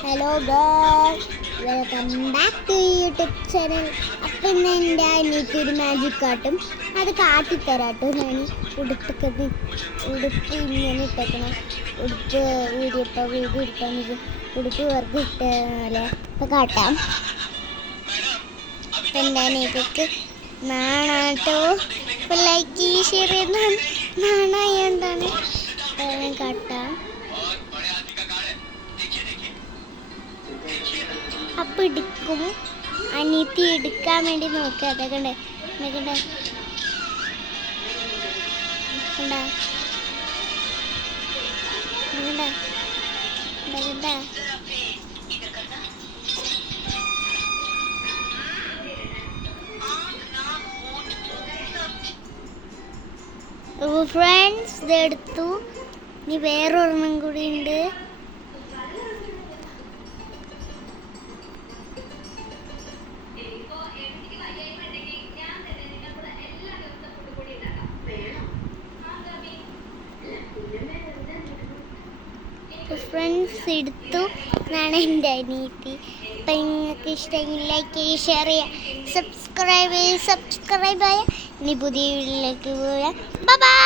Hello girls, welcome back to YouTube channel. അപ്പം ഇന്ന് എൻ്റെ അനിയത്തി ഒരു മാജിക് കാട്ടും. അത് കാട്ടിത്തരാട്ടോ. ഞാൻ ഉടുപ്പ് ഇങ്ങനെ ഇട്ടേക്കണം. ഉടുപ്പ് വീഡിയോ എടുക്കാൻ ഉടുപ്പ് വെറുതെ ഇട്ടല്ലേ. അപ്പം കാട്ടാം. അപ്പം എൻ്റെ അനിയത്തിക്ക് നാണാട്ടോ. അപ്പം ലൈക്ക് ഷെയർ ചെയ്യുന്ന നാണായോണ്ടാണ് കാട്ടാം. അപ്പം എടുക്കും. അനിയത്തി എടുക്കാൻ വേണ്ടി നോക്കുക. അതൊക്കെ ഉണ്ട് കണ്ട ഫ്രണ്ട്സ്, ഇതെടുത്തു. ഇനി വേറൊരെണ്ണം കൂടി ഉണ്ട്. ഫ്രണ്ട്സ്, എടുത്തു. എന്നാണ് എൻ്റെ അനിയത്തി. അപ്പം നിങ്ങൾക്ക് ഇഷ്ടമെങ്കിൽ ലൈക്ക് ചെയ്യുക, ഷെയർ ചെയ്യുക, സബ്സ്ക്രൈബ് ചെയ്യുക. ഇനി പുതിയ വീഡിയോയിലേക്ക് പോയാൽ ബൈ.